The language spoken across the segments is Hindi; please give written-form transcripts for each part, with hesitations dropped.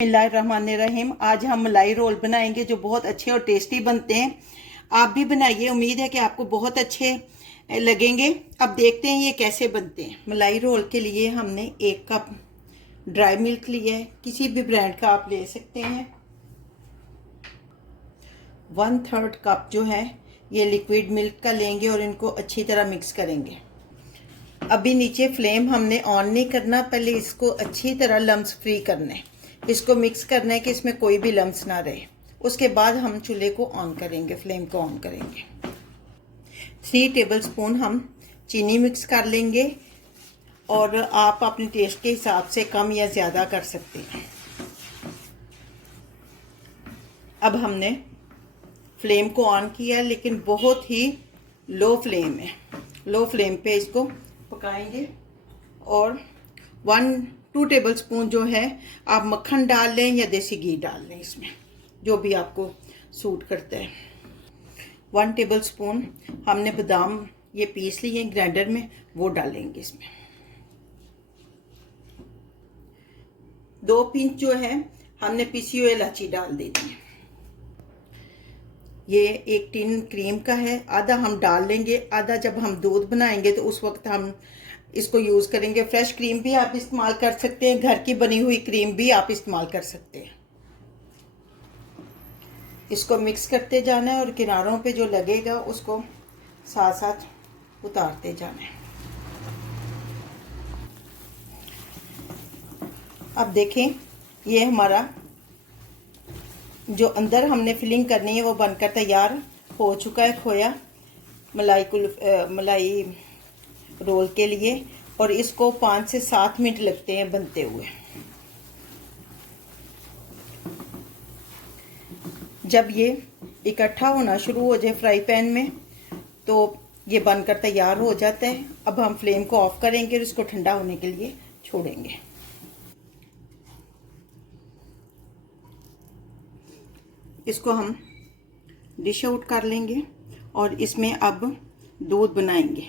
बिस्मिल्लाहिर्रहमानिर्रहीम। आज हम मलाई रोल बनाएंगे जो बहुत अच्छे और टेस्टी बनते हैं। आप भी बनाइए, उम्मीद है कि आपको बहुत अच्छे लगेंगे। अब देखते हैं ये कैसे बनते हैं। मलाई रोल के लिए हमने 1 कप ड्राई मिल्क लिया है, किसी भी ब्रांड का आप ले सकते हैं। 1/3 कप जो है ये लिक्विड मिल्क का लेंगे और इनको अच्छी तरह मिक्स करेंगे। अभी नीचे फ्लेम हमने ऑन नहीं करना, पहले इसको अच्छी तरह लम्स फ्री करना है। इसको मिक्स करना है कि इसमें कोई भी लम्स ना रहे। उसके बाद हम चूल्हे को ऑन करेंगे, फ्लेम को ऑन करेंगे। 3 टेबलस्पून हम चीनी मिक्स कर लेंगे और आप अपने टेस्ट के हिसाब से कम या ज़्यादा कर सकते हैं। अब हमने फ्लेम को ऑन किया, लेकिन बहुत ही लो फ्लेम है। लो फ्लेम पे इसको पकाएंगे और 1-2 टेबलस्पून जो है आप मक्खन डाल लें या देसी घी डाल लें, इसमें जो भी आपको सूट करता है। 1 टेबलस्पून हमने बादाम ये पीस लिए ग्राइंडर में, वो डालेंगे इसमें। 2 पिंच जो है हमने पिसी हुई इलायची डाल देनी है। ये 1 टिन क्रीम का है, आधा हम डाल लेंगे, आधा जब हम दूध बनाएंगे तो उस वक्त हम इसको यूज़ करेंगे। फ्रेश क्रीम भी आप इस्तेमाल कर सकते हैं, घर की बनी हुई क्रीम भी आप इस्तेमाल कर सकते हैं। इसको मिक्स करते जाना है और किनारों पे जो लगेगा उसको साथ साथ उतारते जाना है। अब देखें, ये हमारा जो अंदर हमने फिलिंग करनी है वो बनकर तैयार हो चुका है, खोया मलाई रोल के लिए। और इसको 5 से 7 मिनट लगते हैं बनते हुए। जब ये इकट्ठा होना शुरू हो जाए फ्राई पैन में तो ये बनकर तैयार हो जाता है। अब हम फ्लेम को ऑफ करेंगे और इसको ठंडा होने के लिए छोड़ेंगे। इसको हम डिश आउट कर लेंगे और इसमें अब दूध बनाएंगे।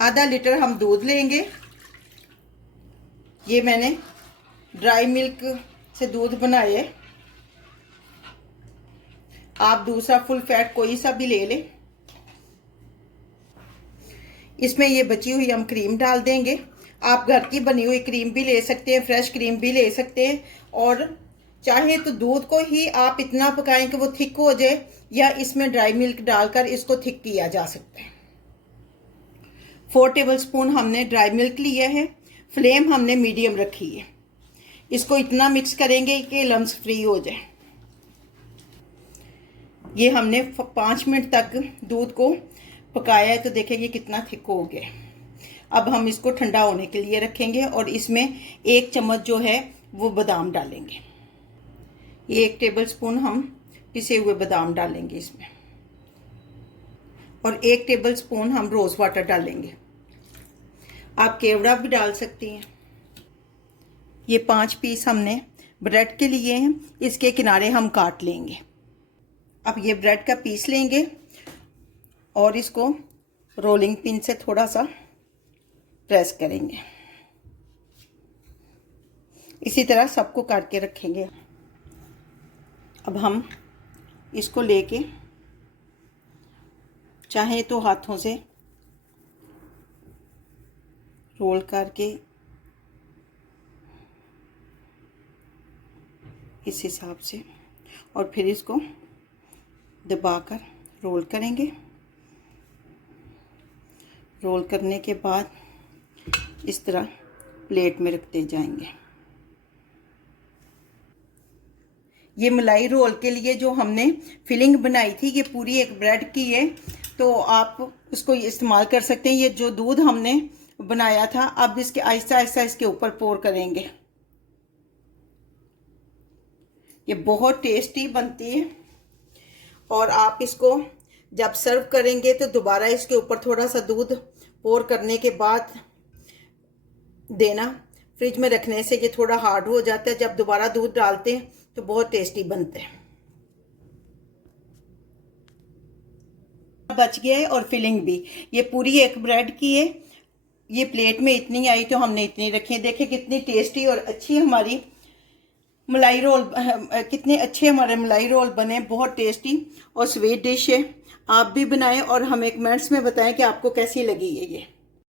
आधा लीटर हम दूध लेंगे। ये मैंने ड्राई मिल्क से दूध बनाए, आप दूसरा फुल फैट कोई सा भी ले लें। इसमें ये बची हुई हम क्रीम डाल देंगे। आप घर की बनी हुई क्रीम भी ले सकते हैं, फ्रेश क्रीम भी ले सकते हैं। और चाहे तो दूध को ही आप इतना पकाएं कि वो थिक हो जाए, या इसमें ड्राई मिल्क डालकर इसको थिक किया जा सकता है। 4 टेबलस्पून हमने ड्राई मिल्क लिया है। फ्लेम हमने मीडियम रखी है। इसको इतना मिक्स करेंगे कि लम्स फ्री हो जाए। ये हमने 5 मिनट तक दूध को पकाया है, तो देखेंगे कितना थिक हो गया। अब हम इसको ठंडा होने के लिए रखेंगे और इसमें 1 चम्मच जो है वो बादाम डालेंगे। ये 1 टेबलस्पून हम पिसे हुए बादाम डालेंगे इसमें और 1 टेबलस्पून हम रोज़ वाटर डालेंगे। आप केवड़ा भी डाल सकती हैं। ये 5 पीस हमने ब्रेड के लिए हैं, इसके किनारे हम काट लेंगे। अब ये ब्रेड का पीस लेंगे और इसको रोलिंग पिन से थोड़ा सा प्रेस करेंगे। इसी तरह सबको काट के रखेंगे। अब हम इसको लेके चाहे तो हाथों से रोल करके इस हिसाब से, और फिर इसको दबाकर रोल करेंगे। रोल करने के बाद इस तरह प्लेट में रखते जाएंगे। ये मलाई रोल के लिए जो हमने फिलिंग बनाई थी, ये पूरी एक ब्रेड की है, तो आप उसको इस्तेमाल कर सकते हैं। ये जो दूध हमने बनाया था, अब इसके आहिस्ता आहिस्ता इसके ऊपर पोर करेंगे। ये बहुत टेस्टी बनती है और आप इसको जब सर्व करेंगे तो दोबारा इसके ऊपर थोड़ा सा दूध पोर करने के बाद देना। फ्रिज में रखने से ये थोड़ा हार्ड हो जाता है, जब दोबारा दूध डालते हैं तो बहुत टेस्टी बनते हैं। बच गया है और फिलिंग भी। ये पूरी एक ब्रेड की है, ये प्लेट में इतनी आई तो हमने इतनी रखी है। देखिए कितनी टेस्टी और अच्छी हमारी मलाई रोल, कितने अच्छे हमारे मलाई रोल बने, बहुत टेस्टी और स्वीट डिश है। आप भी बनाएं और हमें कमेंट्स में बताएं कि आपको कैसी लगी है ये।